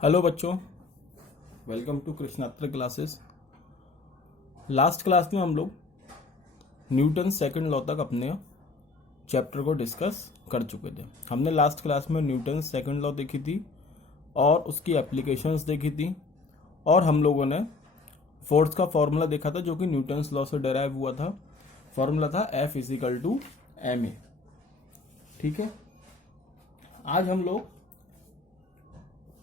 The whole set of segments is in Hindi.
हेलो बच्चों, वेलकम टू कृष्णात्र क्लासेस। लास्ट क्लास में हम लोग न्यूटन सेकंड लॉ तक अपने चैप्टर को डिस्कस कर चुके थे। हमने लास्ट क्लास में न्यूटन सेकंड लॉ देखी थी और उसकी एप्लीकेशंस देखी थी, और हम लोगों ने फोर्स का फॉर्मूला देखा था जो कि न्यूटन्स लॉ से डेराइव हुआ था। फॉर्मूला था F इजिकल टू ma। ठीक है, आज हम लोग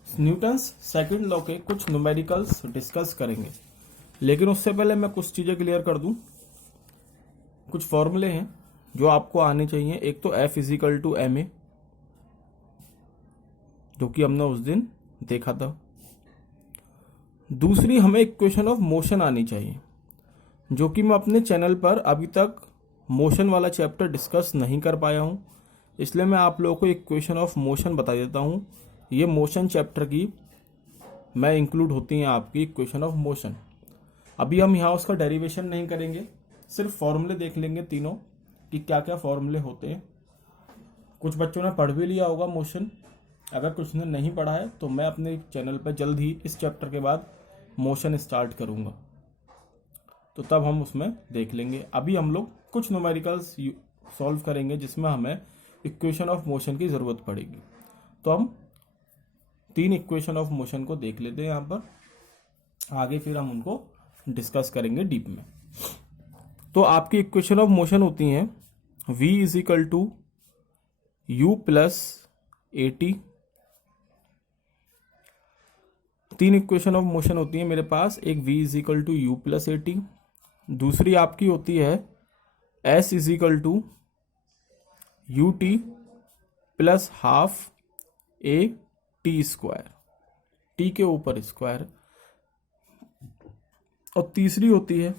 न्यूटन्स सेकंड लॉ के कुछ न्यूमेरिकल्स डिस्कस करेंगे, लेकिन उससे पहले मैं कुछ चीज़ें क्लियर कर दूं। कुछ फॉर्मूले हैं जो आपको आने चाहिए। एक तो F इजिकल टू ma, जो कि हमने उस दिन देखा था। दूसरी, हमें इक्वेशन ऑफ मोशन आनी चाहिए, जो कि मैं अपने चैनल पर अभी तक मोशन वाला चैप्टर डिस्कस नहीं कर पाया हूं, इसलिए मैं आप लोगों को इक्वेशन ऑफ मोशन बता देता हूं। ये मोशन चैप्टर की मैं इंक्लूड होती हैं आपकी इक्वेशन ऑफ मोशन। अभी हम यहाँ उसका डेरिवेशन नहीं करेंगे, सिर्फ फॉर्मूले देख लेंगे तीनों कि क्या क्या फॉर्मूले होते हैं। कुछ बच्चों ने पढ़ भी लिया होगा मोशन, अगर कुछ ने नहीं पढ़ा है तो मैं अपने चैनल पर जल्द ही इस चैप्टर के बाद मोशन स्टार्ट करूँगा, तो तब हम उसमें देख लेंगे। अभी हम लोग कुछ न्यूमेरिकल्स सॉल्व करेंगे जिसमें हमें इक्वेशन ऑफ मोशन की ज़रूरत पड़ेगी। तो हम 3 इक्वेशन ऑफ मोशन को देख लेते हैं यहाँ पर, आगे फिर हम उनको डिस्कस करेंगे डीप में। तो आपकी इक्वेशन ऑफ मोशन होती हैं v equal to u plus a t. 3 equation of motion होती है मेरे पास। एक v equal to u plus a t, दूसरी आपकी होती है s equal to u t plus half a t square, t के ऊपर स्क्वायर, और तीसरी होती है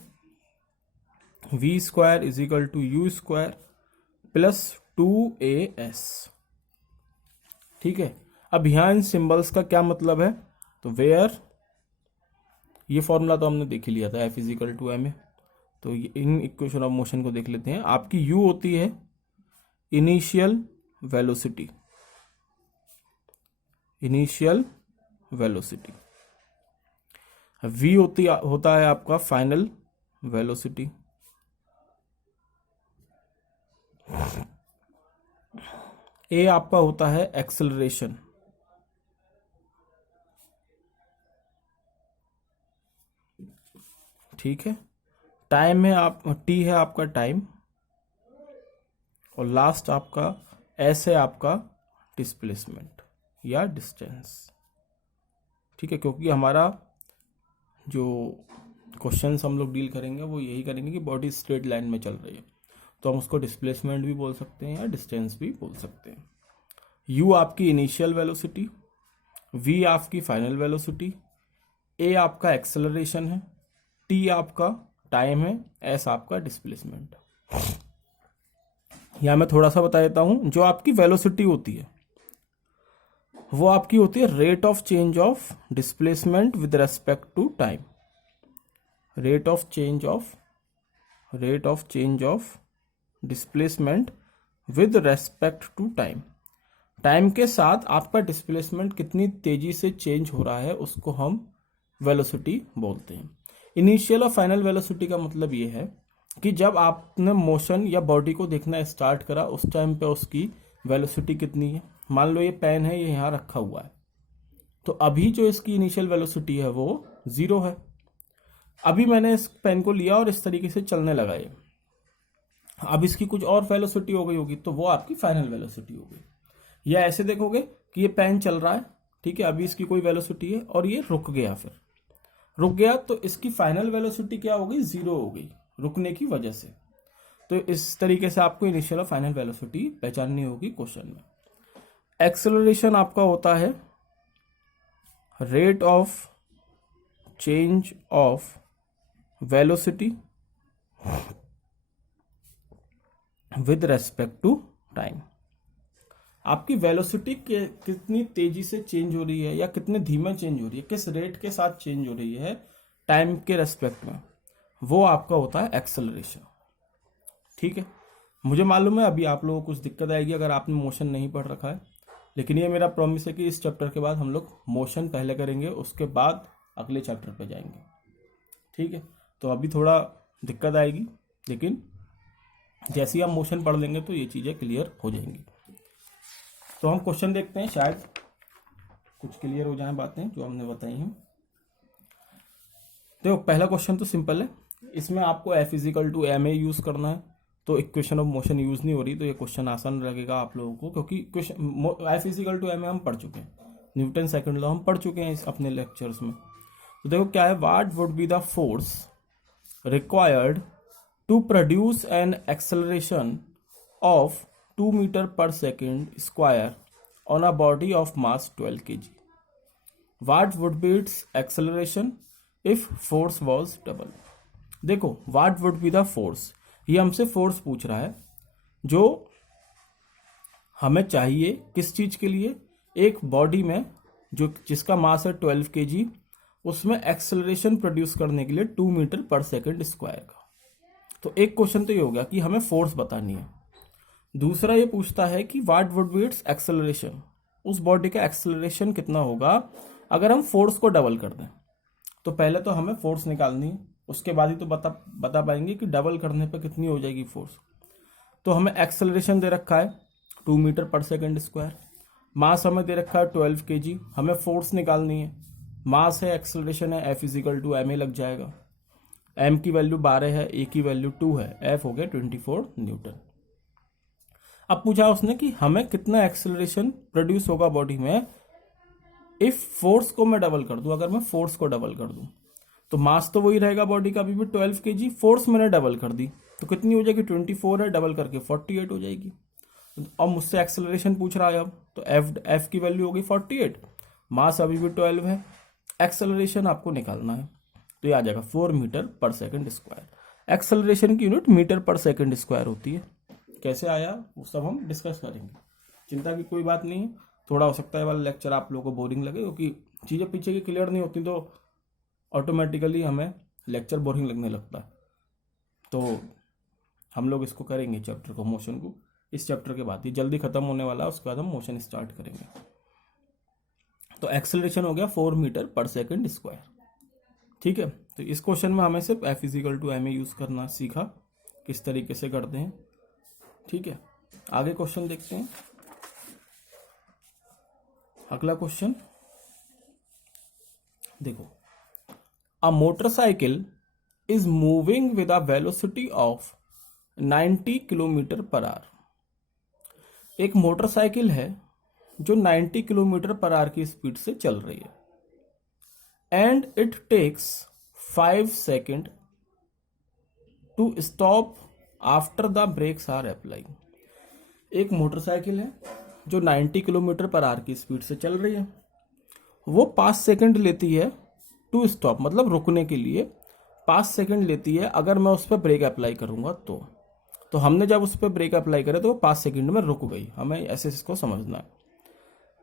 v square equal to u square plus 2as। ठीक है, अब यहाँ इन सिंबल्स का क्या मतलब है, तो वेयर, ये फॉर्मूला तो हमने देख ही लिया था F इजिकल टू ma। तो इन इक्वेशन ऑफ मोशन को देख लेते हैं। आपकी u होती है initial velocity, initial velocity. v होता है आपका फाइनल वेलोसिटी। a आपका होता है एक्सेलरेशन। ठीक है, टाइम है आप t है आपका टाइम, और लास्ट आपका s है आपका डिस्प्लेसमेंट या डिस्टेंस। ठीक है, क्योंकि हमारा जो क्वेश्चंस हम लोग डील करेंगे वो यही करेंगे कि बॉडी स्ट्रेट लाइन में चल रही है, तो हम उसको डिस्प्लेसमेंट भी बोल सकते हैं या डिस्टेंस भी बोल सकते हैं। u आपकी इनिशियल वेलोसिटी, v आपकी फाइनल वेलोसिटी, a आपका एक्सेलरेशन है, t आपका टाइम है, s आपका डिस्प्लेसमेंट। यहाँ मैं थोड़ा सा बता देता हूँ। जो आपकी वेलोसिटी होती है वो आपकी होती है rate of change of displacement with respect to time. Rate of change of displacement with respect to time. Time के साथ आपका डिस्प्लेसमेंट कितनी तेजी से चेंज हो रहा है उसको हम वेलोसिटी बोलते हैं। इनिशियल और फाइनल वेलोसिटी का मतलब ये है कि जब आपने मोशन या बॉडी को देखना स्टार्ट करा उस टाइम पे उसकी वेलोसिटी कितनी है। मान लो ये पेन है, ये यहाँ रखा हुआ है, तो अभी जो इसकी इनिशियल वेलोसिटी है वो 0 है। अभी मैंने इस पेन को लिया और इस तरीके से चलने लगा ये, अब इसकी कुछ और वेलोसिटी हो गई होगी, तो वो आपकी फाइनल वेलोसिटी हो गई। या ऐसे देखोगे कि ये पेन चल रहा है, ठीक है, अभी इसकी कोई वेलोसिटी है और ये रुक गया, फिर रुक गया तो इसकी फाइनल वेलोसिटी क्या हो गई, 0 हो गई रुकने की वजह से। तो इस तरीके से आपको इनिशियल और फाइनल वेलोसिटी पहचाननी होगी क्वेश्चन में। एक्सेलरेशन आपका होता है rate of change of velocity with respect to time. आपकी वेलोसिटी कितनी तेजी से चेंज हो रही है या कितने धीमे चेंज हो रही है, किस रेट के साथ चेंज हो रही है टाइम के रेस्पेक्ट में, वो आपका होता है एक्सेलरेशन। ठीक है, मुझे मालूम है अभी आप लोगों को कुछ दिक्कत आएगी अगर आपने मोशन नहीं पढ़ रखा है, लेकिन ये मेरा प्रॉमिस है कि इस चैप्टर के बाद हम लोग मोशन पहले करेंगे, उसके बाद अगले चैप्टर पे जाएंगे। ठीक है, तो अभी थोड़ा दिक्कत आएगी, लेकिन जैसे ही हम मोशन पढ़ लेंगे तो ये चीज़ें क्लियर हो जाएंगी। तो हम क्वेश्चन देखते हैं, शायद कुछ क्लियर हो जाए बातें जो हमने बताई हैं। देखो पहला क्वेश्चन तो सिंपल है, इसमें आपको F equal to m a use करना है, तो इक्वेशन ऑफ मोशन यूज़ नहीं हो रही, तो ये क्वेश्चन आसान लगेगा आप लोगों को, क्योंकि question F equal to m a हम पढ़ चुके हैं, न्यूटन सेकंड लॉ हम पढ़ चुके हैं इस अपने लेक्चर्स में। तो देखो क्या है, what would be the force required to produce an acceleration of 2 metre per second square on a body of mass 12 kg. What would be its acceleration if force was double? देखो what would be the force, ये हमसे फोर्स पूछ रहा है जो हमें चाहिए किस चीज के लिए, एक बॉडी में जो जिसका मास है 12 kg, उसमें एक्सेलरेशन प्रोड्यूस करने के लिए 2 मीटर पर सेकेंड स्क्वायर का। तो एक क्वेश्चन तो ये हो गया कि हमें फोर्स बतानी है। दूसरा ये पूछता है कि what would B it's acceleration, उस बॉडी का एक्सेलरेशन कितना होगा अगर हम फोर्स को डबल कर दें। तो पहले तो हमें फोर्स निकालनी है, उसके बाद ही तो बता पाएंगे कि डबल करने पर कितनी हो जाएगी फोर्स। तो हमें एक्सेलरेशन दे रखा है 2 मीटर पर सेकेंड स्क्वायर, मास हमें दे रखा है 12 kg, हमें फोर्स निकालनी है, मास है एक्सेलरेशन है F equal to m a लग जाएगा, m की वैल्यू 12 है, a की वैल्यू 2 है, F हो गया 24 न्यूटन। अब पूछा उसने कि हमें कितना एक्सेलरेशन प्रोड्यूस होगा बॉडी में इफ फोर्स को मैं डबल कर दूं, अगर मैं फोर्स को डबल कर दूं। तो मास तो वही रहेगा बॉडी का अभी भी 12 kg, फोर्स मैंने डबल कर दी तो कितनी हो जाएगी, 24 है, डबल करके 48 हो जाएगी। अब मुझसे एक्सेलरेशन पूछ रहा है, अब तो एफ की वैल्यू हो गई 48, मास अभी भी 12 है, एक्सेलरेशन आपको निकालना है, तो ये आ जाएगा 4 metre per second square. Acceleration की unit metre per second square होती है। कैसे आया वो सब हम डिस्कस करेंगे, चिंता की कोई बात नहीं है। थोड़ा हो सकता है वाला लेक्चर आप लोगों को बोरिंग लगे, क्योंकि चीज़ें पीछे की क्लियर नहीं होती तो ऑटोमेटिकली हमें लेक्चर बोरिंग लगने लगता है। तो हम लोग इसको करेंगे चैप्टर को, मोशन को, इस चैप्टर के बाद, ये जल्दी खत्म होने वाला है, उसके बाद हम मोशन स्टार्ट करेंगे। तो एक्सेलरेशन हो गया 4 मीटर पर सेकेंड स्क्वायर। ठीक है, तो इस क्वेश्चन में हमें सिर्फ F equal to m a use करना सीखा, किस तरीके से करते हैं। ठीक है, आगे क्वेश्चन देखते हैं। अगला क्वेश्चन देखो, a motorcycle is moving with a velocity of 90 kilometre per hour. एक मोटरसाइकिल है जो 90 किलोमीटर पर आवर की स्पीड से चल रही है and it takes 5 second to stop after the brakes are applying. एक मोटरसाइकिल है जो 90 किलोमीटर पर आवर की स्पीड से चल रही है, वो 5 सेकंड लेती है टू स्टॉप, मतलब रुकने के लिए 5 सेकंड लेती है अगर मैं उस पर ब्रेक अप्लाई करूंगा तो हमने जब उस पर ब्रेक अप्लाई करे तो वो 5 सेकंड में रुक गई, हमें ऐसे इसको समझना है।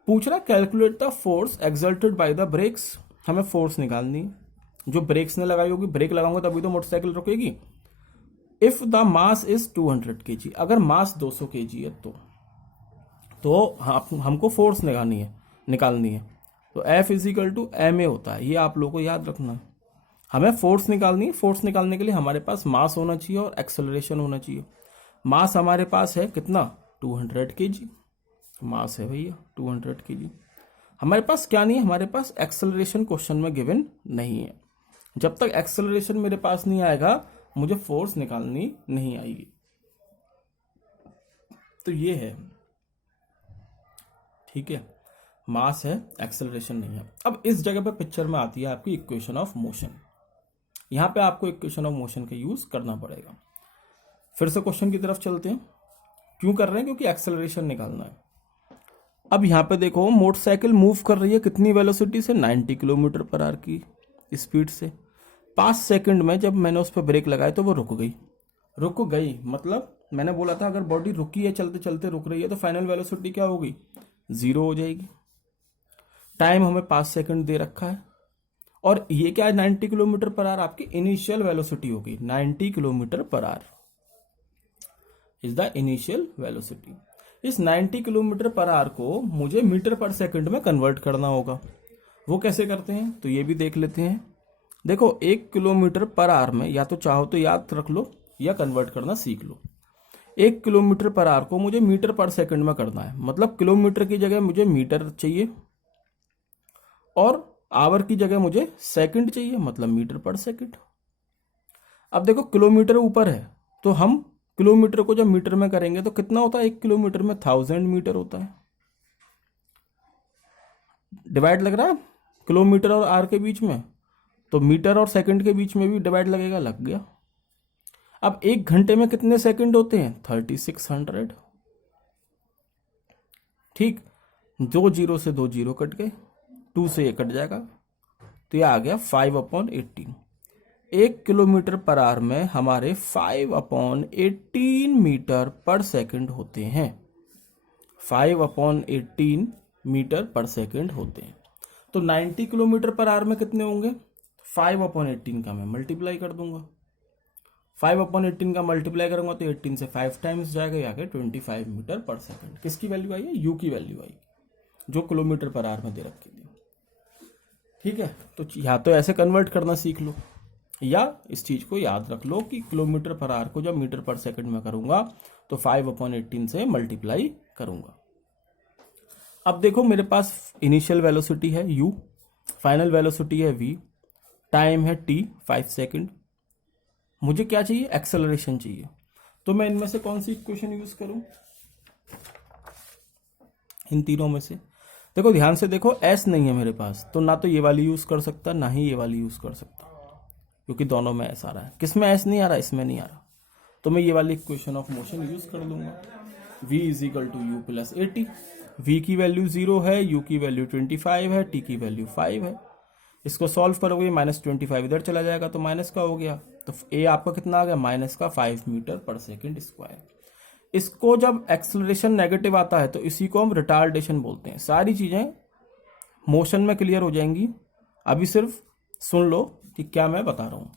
पूछ रहा calculate the force exerted by the brakes, हमें फोर्स निकालनी है जो ब्रेक्स ने लगाई होगी, ब्रेक लगाऊंगा तभी तो मोटरसाइकिल रुकेगी। If the mass is 200 kg, अगर मास 200 kg है तो हमको फोर्स निकालनी है। तो F equal to m a होता है, ये आप लोगों को याद रखना है। हमें फोर्स निकालनी है, फोर्स निकालने के लिए हमारे पास मास होना चाहिए और एक्सेलरेशन होना चाहिए। मास हमारे पास है कितना, 200 kg मास है भैया, 200 kg। हमारे पास क्या नहीं है, हमारे पास एक्सेलरेशन क्वेश्चन में गिवन नहीं है। जब तक एक्सेलरेशन मेरे पास नहीं आएगा मुझे फोर्स निकालनी नहीं आएगी। तो ये है, ठीक है, मास है, एक्सेलरेशन नहीं है। अब इस जगह पे पिक्चर में आती है आपकी इक्वेशन ऑफ मोशन। यहां पे आपको इक्वेशन ऑफ मोशन का यूज करना पड़ेगा। फिर से क्वेश्चन की तरफ चलते हैं। क्यों कर रहे हैं, क्योंकि एक्सेलरेशन निकालना है। अब यहां पे देखो मोटरसाइकिल मूव कर रही है कितनी वेलोसिटी से, 90 किलोमीटर पर आवर की स्पीड से। 5 सेकंड में जब मैंने उस पर ब्रेक लगाया तो वो रुक गई, मतलब मैंने बोला था अगर बॉडी रुकी है, चलते चलते रुक रही है, तो फाइनल वेलोसिटी क्या होगी, 0 हो जाएगी। टाइम हमें 5 सेकंड दे रखा है, और ये क्या है, 90 किलोमीटर पर आवर आपकी इनिशियल वेलोसिटी होगी। 90 kilometre per hour is the initial velocity. इस 90 किलोमीटर पर आवर को मुझे मीटर पर सेकंड में कन्वर्ट करना होगा। वो कैसे करते हैं तो ये भी देख लेते हैं। देखो 1 किलोमीटर पर आवर में या तो चाहो तो याद रख लो या कन्वर्ट करना सीख लो। 1 किलोमीटर पर आवर को मुझे मीटर पर सेकंड में करना है, मतलब किलोमीटर की जगह मुझे मीटर चाहिए और आवर की जगह मुझे सेकंड चाहिए, मतलब मीटर पर सेकंड। अब देखो किलोमीटर ऊपर है तो हम किलोमीटर को जब मीटर में करेंगे तो कितना होता है, 1 किलोमीटर में 1000 मीटर होता है। डिवाइड लग रहा है किलोमीटर और आर के बीच में, तो मीटर और सेकंड के बीच में भी डिवाइड लगेगा, लग गया। अब 1 घंटे में कितने सेकंड होते हैं, 3600। ठीक, 2 जीरो से 2 जीरो कट गए, 2 से ये कट जाएगा, तो ये आ गया 5/18। 1 किलोमीटर पर आवर में हमारे 5/18 मीटर पर सेकंड होते हैं। 5/18 मीटर पर सेकंड होते हैं। तो 90 किलोमीटर पर आवर में कितने होंगे, 5/18 का मैं मल्टीप्लाई कर दूंगा। 5/18 का मल्टीप्लाई करूंगा तो 18 से 5 टाइम्स जाएगा, या 25 मीटर पर सेकंड। किसकी वैल्यू आई है, यू की वैल्यू आई, जो किलोमीटर पर आवर में दे रखी थी। ठीक है, तो या तो ऐसे कन्वर्ट करना सीख लो या इस चीज को याद रख लो कि किलोमीटर पर आवर को जब मीटर पर सेकंड में करूंगा तो 5/18 से मल्टीप्लाई करूंगा। अब देखो मेरे पास इनिशियल वेलोसिटी है u, फाइनल वेलोसिटी है v, टाइम है t 5 सेकंड। मुझे क्या चाहिए, एक्सेलरेशन चाहिए। तो मैं इनमें से कौन सी इक्वेशन यूज करूं, इन तीनों में से। देखो ध्यान से देखो, s नहीं है मेरे पास तो ना तो ये वाली यूज कर सकता ना ही ये वाली यूज कर सकता, क्योंकि दोनों में s आ रहा है। किस में s नहीं आ रहा, इसमें नहीं आ रहा, तो मैं ये वाली इक्वेशन ऑफ मोशन यूज कर लूंगा। v = u + 80। v की वैल्यू 0 है, u की वैल्यू 25 है, t की वैल्यू 5 है। इसको सॉल्व करोगे -25 इधर चला जाएगा तो माइनस का हो गया, तो a आपका कितना आ गया, -5 मीटर पर सेकंड स्क्वायर। इसको जब एक्सेलरेशन नेगेटिव आता है तो इसी को हम रिटार्डेशन बोलते हैं। सारी चीजें मोशन में क्लियर हो जाएंगी, अभी सिर्फ सुन लो कि क्या मैं बता रहा हूं।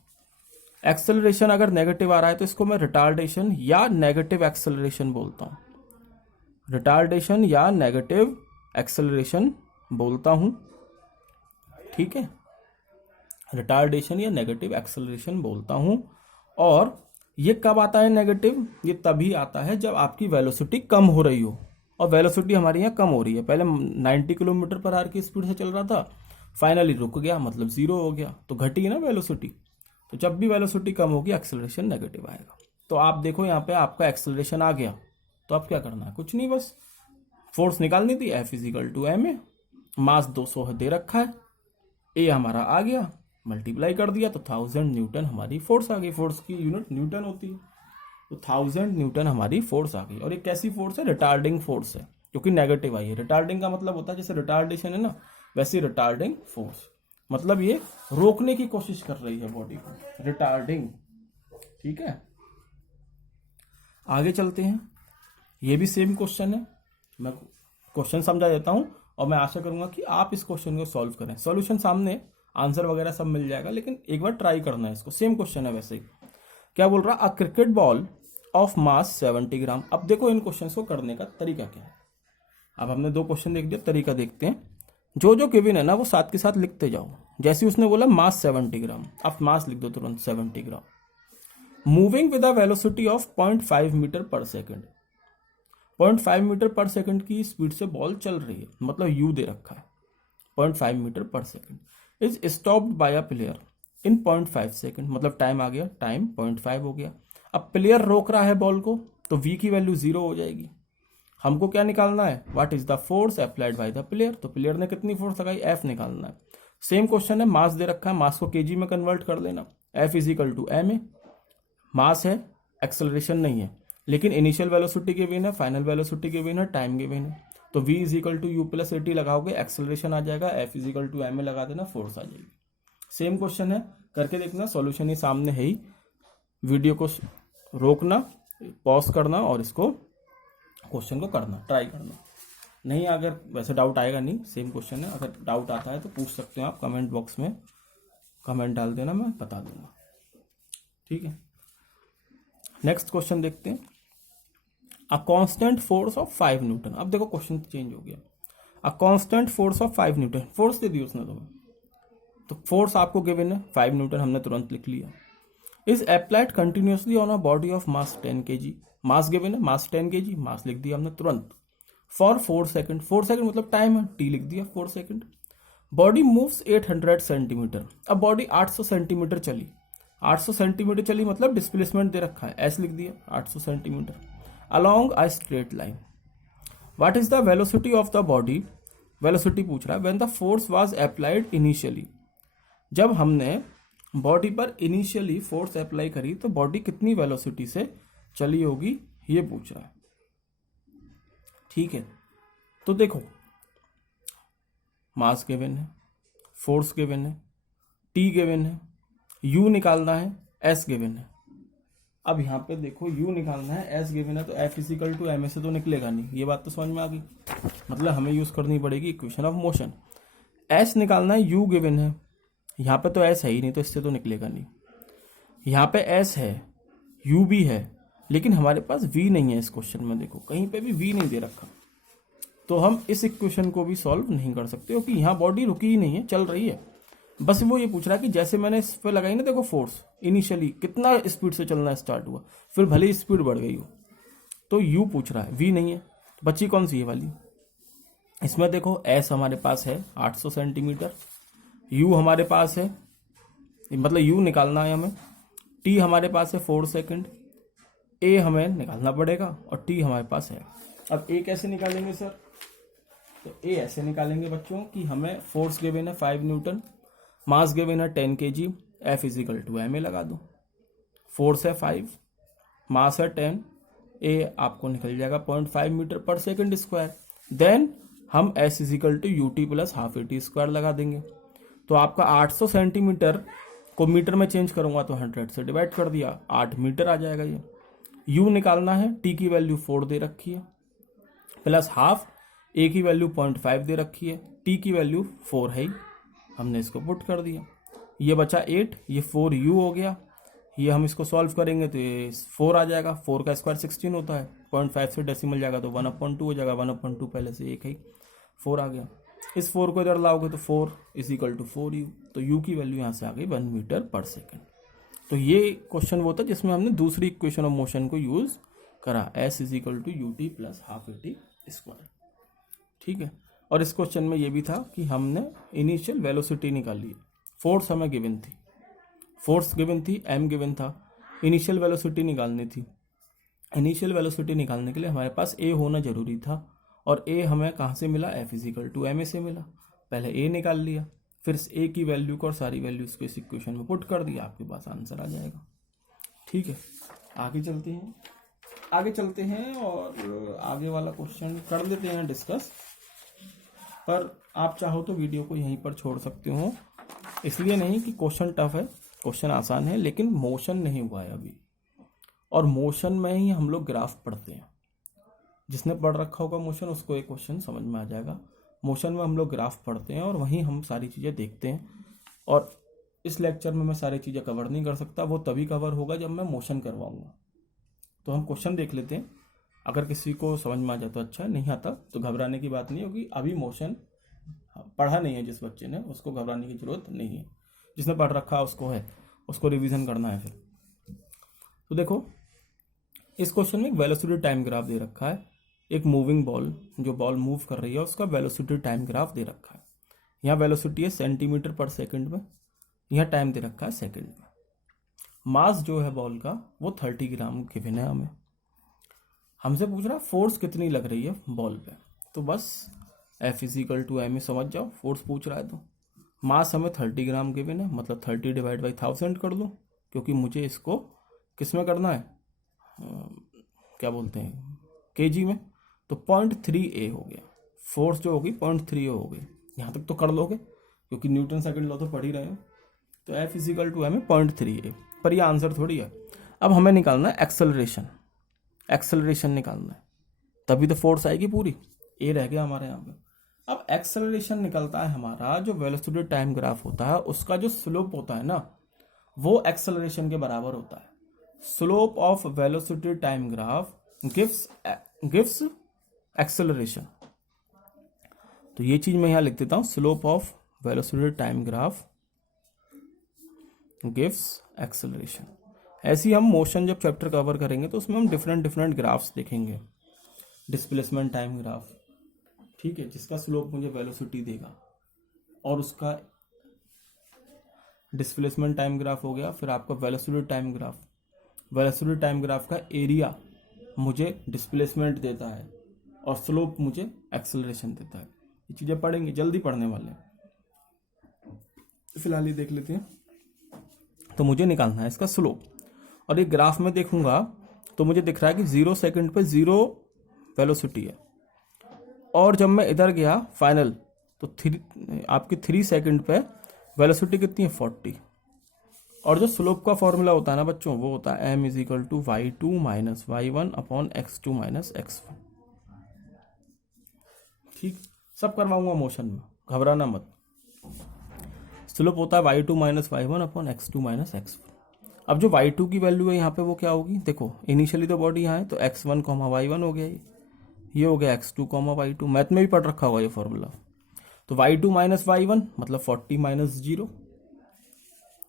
एक्सेलरेशन अगर नेगेटिव आ रहा है तो इसको मैं रिटार्डेशन या नेगेटिव एक्सेलरेशन बोलता हूं। रिटार्डेशन या नेगेटिव एक्सेलरेशन बोलता हूं, ठीक है, रिटार्डेशन या नेगेटिव एक्सेलरेशन बोलता हूं। और ये कब आता है नेगेटिव, ये तभी आता है जब आपकी वेलोसिटी कम हो रही हो, और वेलोसिटी हमारी यहाँ कम हो रही है। पहले 90 किलोमीटर पर आवर की स्पीड से चल रहा था, फाइनली रुक गया, मतलब 0 हो गया, तो घटी ना वेलोसिटी। तो जब भी वेलोसिटी कम होगी एक्सेलरेशन नेगेटिव आएगा। तो आप देखो यहाँ पे आपका एक्सेलरेशन आ गया, तो अब क्या करना है, कुछ नहीं, बस फोर्स निकालनी थी। F = ma, मास 200 है दे रखा है, a हमारा आ गया, मल्टीप्लाई कर दिया तो 1000 न्यूटन हमारी फोर्स आ गई। फोर्स की यूनिट न्यूटन होती है, तो 1000 न्यूटन हमारी फोर्स आ गई। और एक कैसी फोर्स है, रिटार्डिंग फोर्स है, क्योंकि नेगेटिव आई है। रिटार्डिंग का मतलब होता है जैसे रिटार्डेशन है ना, वैसे रिटार्डिंग फोर्स, मतलब ये रोकने की कोशिश कर रही है बॉडी को, रिटार्डिंग। ठीक है, आगे चलते हैं। ये भी सेम क्वेश्चन है, मैं क्वेश्चन समझा देता हूं और मैं आशा करूंगा कि आप इस क्वेश्चन को सॉल्व करें। सॉल्यूशन सामने, आंसर वगैरह सब मिल जाएगा, लेकिन एक बार ट्राई करना है इसको। सेम क्वेश्चन है वैसे ही। क्या बोल रहा, अ क्रिकेट बॉल ऑफ मास 70 ग्राम। अब देखो इन क्वेश्चन को करने का तरीका क्या है। अब हमने 2 क्वेश्चन देख दिया, तरीका देखते हैं। जो जो गिवन है ना वो साथ के साथ लिखते जाओ। जैसे उसने बोला मास 70 ग्राम, अब मास लिख दो तुरंत 70 gram. Moving with a velocity of 0.5 metre per second. 0.5 metre पर सेकंड की स्पीड से बॉल चल रही है, मतलब u दे रखा है 0.5 मीटर पर second, is stopped bye a player in 0.5 second, मतलब टाइम आ गया, टाइम 0.5 हो गया। अब प्लेयर रोक रहा है बॉल को, तो v की वैल्यू 0 हो जाएगी। हमको क्या निकालना है, what is the force applied by the player, तो प्लेयर ने कितनी फोर्स लगाई, f निकालना है। सेम क्वेश्चन है, मास दे रखा है, मास को केजी में कन्वर्ट कर लेना। F = ma, मास है, एक्सेलरेशन नहीं है, लेकिन इनिशियल वेलोसिटी गिवन है, फाइनल वेलोसिटी गिवन है, टाइम गिवन है। तो v = u + 80 लगाओगे, एक्सेलरेशन आ जाएगा, F = ma लगा देना, फोर्स आ जाएगी। सेम क्वेश्चन है, करके देखना, सॉल्यूशन ही सामने है ही। वीडियो को रोकना, पॉज करना और इसको क्वेश्चन को करना, ट्राई करना। नहीं अगर वैसे डाउट आएगा नहीं, सेम क्वेश्चन है, अगर डाउट आता है तो पूछ सकते हो आप कमेंट बॉक्स में, कमेंट डाल देना, मैं बता दूंगा। ठीक है, नेक्स्ट क्वेश्चन देखते हैं। A constant force of 5 newton. अब देखो क्वेश्चन चेंज हो गया, a constant force of 5 newton, force दे दी उसने तुम्हें, तो फोर्स आपको गिवन है 5 न्यूटन, हमने तुरंत लिख लिया। Is applied continuously on a body of mass 10 kg, mass given है मास 10 kg, मास लिख दिया हमने तुरंत। फॉर 4 सेकंड, 4 सेकंड मतलब टाइम है, टी लिख दिया 4 सेकंड। बॉडी मूव्स 800 सेंटीमीटर, अब बॉडी 800 सेंटीमीटर चली, 800 सेंटीमीटर चली मतलब डिस्प्लेसमेंट दे रखा है, एस लिख दिया 800 centimetre, along a straight line. What is the velocity of the body, velocity पूछ रहा है, when the force was applied initially, जब हमने बॉडी पर इनिशियली फोर्स अप्लाई करी तो बॉडी कितनी वेलोसिटी से चली होगी, ये पूछ रहा है। ठीक है, तो देखो मास गिवन है, फोर्स गिवन है, टी गिवन है, यू निकालना है, एस गिवन है। अब यहाँ पे देखो यू निकालना है, एस गिवन है, तो f equal to m a से तो निकलेगा नहीं, ये बात तो समझ में आ गई, मतलब हमें यूज करनी पड़ेगी इक्वेशन ऑफ मोशन। एस निकालना है, यू गिवन है, यहाँ पे तो एस है ही नहीं तो इससे तो निकलेगा नहीं, यहाँ पे एस है, यू भी है, लेकिन हमारे पास वी नहीं है इस क्वेश्चन में, देखो कहीं पे भी वी नहीं दे रखा, तो हम इस इक्वेशन को भी सॉल्व नहीं कर सकते क्योंकि यहाँ बॉडी रुकी ही नहीं है, चल रही है। बस वो ये पूछ रहा है कि जैसे मैंने इस पे लगाई ना, देखो फोर्स इनिशियली कितना स्पीड से चलना स्टार्ट हुआ, फिर भले ही स्पीड बढ़ गई हो, तो यू पूछ रहा है, वी नहीं है, बच्ची कौन सी है वाली। इसमें देखो एस हमारे पास है 800 सेंटीमीटर, यू हमारे पास है, मतलब यू निकालना है हमें, टी हमारे पास है 4 सेकंड, ए हमें निकालना पड़ेगा और टी हमारे पास है। अब ए कैसे निकालेंगे सर, तो ए ऐसे निकालेंगे बच्चों कि हमें फोर्स गिवन है 5 न्यूटन, मास गिवन है 10 kg, f equal to m a लगा दो, फोर्स है 5, मास है 10, ए आपको निकल जाएगा 0.5 मीटर पर सेकंड स्क्वायर, देन हम s equal to u t plus half a t square लगा देंगे। तो आपका 800 सेंटीमीटर को मीटर में चेंज करूंगा तो 100 से डिवाइड कर दिया, 8 मीटर आ जाएगा ये। यू निकालना है, टी की वैल्यू 4 दे रखी है, प्लस हाफ, ए की वैल्यू 0.5 दे रखी है, टी की वैल्यू 4 है ही, हमने इसको पुट कर दिया, ये बचा 8, ये 4 यू हो गया, ये हम इसको सॉल्व करेंगे तो ये 4 आ जाएगा, 4 का स्क्वायर 16 होता है, 0.5 से डेसिमल जाएगा तो 1/2 हो जाएगा, 1/2 पहले से 1 है, 4 आ गया। इस 4 को इधर लाओगे तो 4 इज इक्वल टू 4 यू, तो यू की वैल्यू यहाँ से आ गई 1 मीटर पर सेकेंड। तो ये क्वेश्चन वो था जिसमें हमने दूसरी इक्वेशन ऑफ मोशन को यूज करा, s is equal to u t plus half a t square. ठीक है, और इस क्वेश्चन में ये भी था कि हमने इनिशियल वेलोसिटी निकाली है, फोर्स हमें गिवन थी, फोर्स गिवन थी, एम गिवन था, इनिशियल वेलोसिटी निकालनी थी। इनिशियल वेलोसिटी निकालने के लिए हमारे पास ए होना जरूरी था, और ए हमें कहाँ से मिला, f equal to m a से मिला। पहले ए निकाल लिया, फिर ए की वैल्यू को और सारी वैल्यूज को इस इक्वेशन में पुट कर दिया, आपके पास आंसर आ जाएगा। ठीक है, आगे चलते हैं, आगे चलते हैं और आगे वाला क्वेश्चन कर लेते हैं डिस्कस। पर आप चाहो तो वीडियो को यहीं पर छोड़ सकते हो, इसलिए नहीं कि क्वेश्चन टफ है, क्वेश्चन आसान है, लेकिन मोशन नहीं हुआ है अभी, और मोशन में ही हम लोग ग्राफ पढ़ते हैं। जिसने पढ़ रखा होगा मोशन उसको एक क्वेश्चन समझ में आ जाएगा। मोशन में हम लोग ग्राफ पढ़ते हैं और वहीं हम सारी चीज़ें देखते हैं, और इस लेक्चर में मैं सारी चीज़ें कवर नहीं कर सकता, वो तभी कवर होगा जब मैं मोशन करवाऊंगा। तो हम क्वेश्चन देख लेते हैं, अगर किसी को समझ में आ जाए तो अच्छा है, नहीं आता तो घबराने की बात नहीं होगी। अभी मोशन पढ़ा नहीं है जिस बच्चे ने, उसको घबराने की जरूरत नहीं है, जिसने पढ़ रखा उसको है, उसको रिवीजन करना है फिर। तो देखो इस क्वेश्चन में एक वेलोसिटी टाइम ग्राफ दे रखा है, एक मूविंग बॉल, जो बॉल मूव कर रही है उसका वेलोसिटी टाइम ग्राफ दे रखा है। यहाँ वेलोसिटी है सेंटीमीटर पर सेकंड में, यहाँ टाइम दे रखा है सेकंड में। मास जो है बॉल का वो 30 ग्राम गिवन है हमें। हमसे पूछ रहा है फोर्स कितनी लग रही है बॉल पे, तो बस f equal to m a समझ जाओ, फोर्स पूछ रहा है तो मास हमें 30 ग्राम गिवन है, मतलब 30 डिवाइड बाई 1000 कर दो, क्योंकि मुझे इसको किस में करना है, क्या बोलते हैं, केजी में, तो 0.3 ए हो गया, फोर्स जो होगी 0.3 ए हो गई। यहाँ तक तो कर लोगे क्योंकि न्यूटन सेकंड लॉ तो पढ़ ही रहे हो। तो f equal to m a 0.3 a, पर ये आंसर थोड़ी है। अब हमें निकालना है एक्सेलरेशन, एक्सेलरेशन निकालना है, तभी तो फोर्स आएगी पूरी। ए रह गया हमारे यहाँ पे। अब एक्सेलरेशन निकलता है हमारा, जो वेलोसिटी टाइम ग्राफ होता है उसका जो स्लोप होता है ना, वो एक्सेलरेशन के बराबर होता है। Slope of velocity time graph gives acceleration. तो ये चीज मैं यहां लिख देता हूं, slope of velocity time graph gives acceleration. ऐसे ही हम मोशन जब चैप्टर कवर करेंगे तो उसमें हम डिफरेंट डिफरेंट ग्राफ्स देखेंगे। डिस्प्लेसमेंट टाइम ग्राफ, ठीक है, जिसका स्लोप मुझे वेलोसिटी देगा, और उसका डिस्प्लेसमेंट टाइम ग्राफ हो गया। फिर आपका velocity time graph, velocity time graph का एरिया मुझे डिस्प्लेसमेंट देता है और स्लोप मुझे एक्सेलरेशन देता है। ये चीजें पढ़ेंगे, जल्दी पढ़ने वाले हैं। फिलहाल ये देख लेते हैं। तो मुझे निकालना है इसका स्लोप, और एक ग्राफ में देखूंगा तो मुझे दिख रहा है कि 0 सेकंड पे 0 वेलोसिटी है, और जब मैं इधर गया फाइनल तो आपकी 3 सेकंड पे वेलोसिटी कितनी है 40। और जो स्लोप का फॉर्मूला होता है ना बच्चों, वो होता है m is equal to y2 minus y1 upon x2 minus x1। ठीक, सब करवाऊंगा मोशन में, घबराना मत। स्लोप होता है y2 minus y1 upon x2 minus x1। अब जो y2 की वैल्यू है यहाँ पे वो क्या होगी, देखो इनिशियली तो बॉडी यहाँ है, तो x1 y1 हो गया, ये हो गया x2 y2। मैथ में भी पढ़ रखा होगा ये फॉर्मूला। तो y2 माइनस y1 मतलब 40 माइनस 0,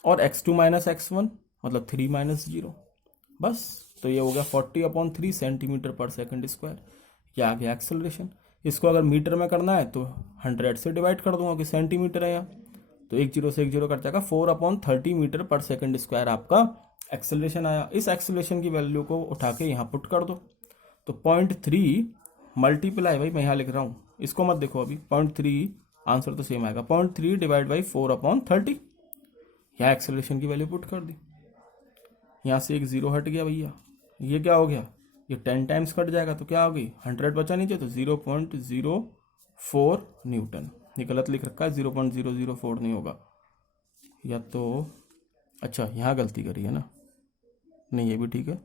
और x2 माइनस x1 मतलब 3 माइनस 0। बस, तो ये हो गया 40 अपॉन 3 सेंटीमीटर पर सेकंड स्क्वायर। ये आ गया एक्सेलरेशन। इसको अगर मीटर में करना है तो 100 से डिवाइड कर दूंगा कि सेंटीमीटर है यहाँ, तो 1 0 से 1 0 कट जाएगा, 4 अपॉन 30 मीटर पर सेकंड स्क्वायर आपका एक्सेलरेशन आया। इस एक्सेलरेशन की वैल्यू को उठा के यहाँ पुट कर दो, तो 0.3 मल्टीप्लाई, भाई मैं यहाँ लिख रहा हूँ, इसको मत देखो अभी, 0.3 आंसर तो सेम आएगा, 0.3 डिवाइड बाई 4 अपॉन 30। यहाँ एक्सेलरेशन की वैल्यू पुट कर दी, यहाँ से एक 0 हट गया भैया, ये क्या हो गया, ये 10 टाइम्स कट जाएगा, तो क्या हो गई 100 बचा नीचे, तो 0.04 न्यूटन। ये गलत लिख रखा है, 0.004 नहीं होगा, या तो अच्छा यहाँ गलती करी है ना, नहीं ये भी ठीक है,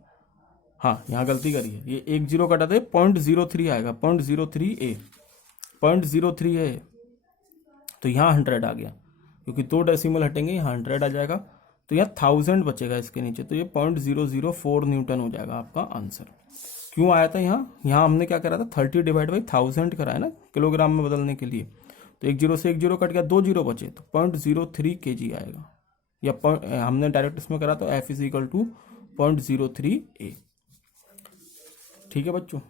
हाँ यहाँ गलती करी है, ये एक 0 कटा था, 0.03 आएगा, 0.03 है, तो यहाँ 100 आ गया, क्योंकि 2 डेसिमल हटेंगे, यहाँ 100 आ जाएगा, तो यहाँ 1000 बचेगा इसके नीचे, तो ये 0.004 न्यूटन हो जाएगा आपका आंसर। क्यों आया था यहाँ हमने क्या करा था, 30 डिवाइड बाई 1000 कराया ना किलोग्राम में बदलने के लिए, तो 1 0 से 1 0 कट गया, 2 0 बचे, तो 0.03 kg आएगा, या हमने डायरेक्ट इसमें करा तो F is equal to 0.03 A। ठीक है बच्चों,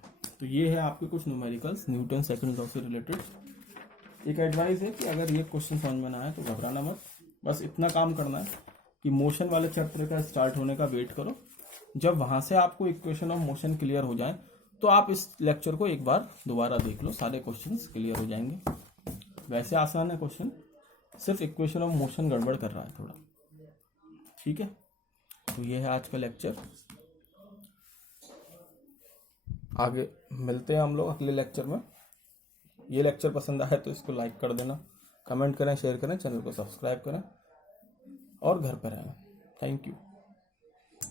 तो ये है आपके कुछ न्यूमेरिकल्स न्यूटन सेकंड लॉ से रिलेटेड। एक एडवाइस है कि अगर ये क्वेश्चन समझ में ना आए तो घबराना मत, बस इतना काम करना है कि मोशन वाले चैप्टर का स्टार्ट होने का वेट करो। जब वहां से आपको इक्वेशन ऑफ मोशन क्लियर हो जाए तो आप इस लेक्चर को एक बार दोबारा देख लो, सारे क्वेश्चंस क्लियर हो जाएंगे। वैसे आसान है क्वेश्चन, सिर्फ इक्वेशन ऑफ मोशन गड़बड़ कर रहा है थोड़ा। ठीक है, तो ये है आज का लेक्चर, आगे मिलते हैं हम लोग अगले लेक्चर में। ये लेक्चर पसंद आए तो इसको लाइक कर देना, कमेंट करें, शेयर करें, चैनल को सब्सक्राइब करें और घर पर रहें। Thank you.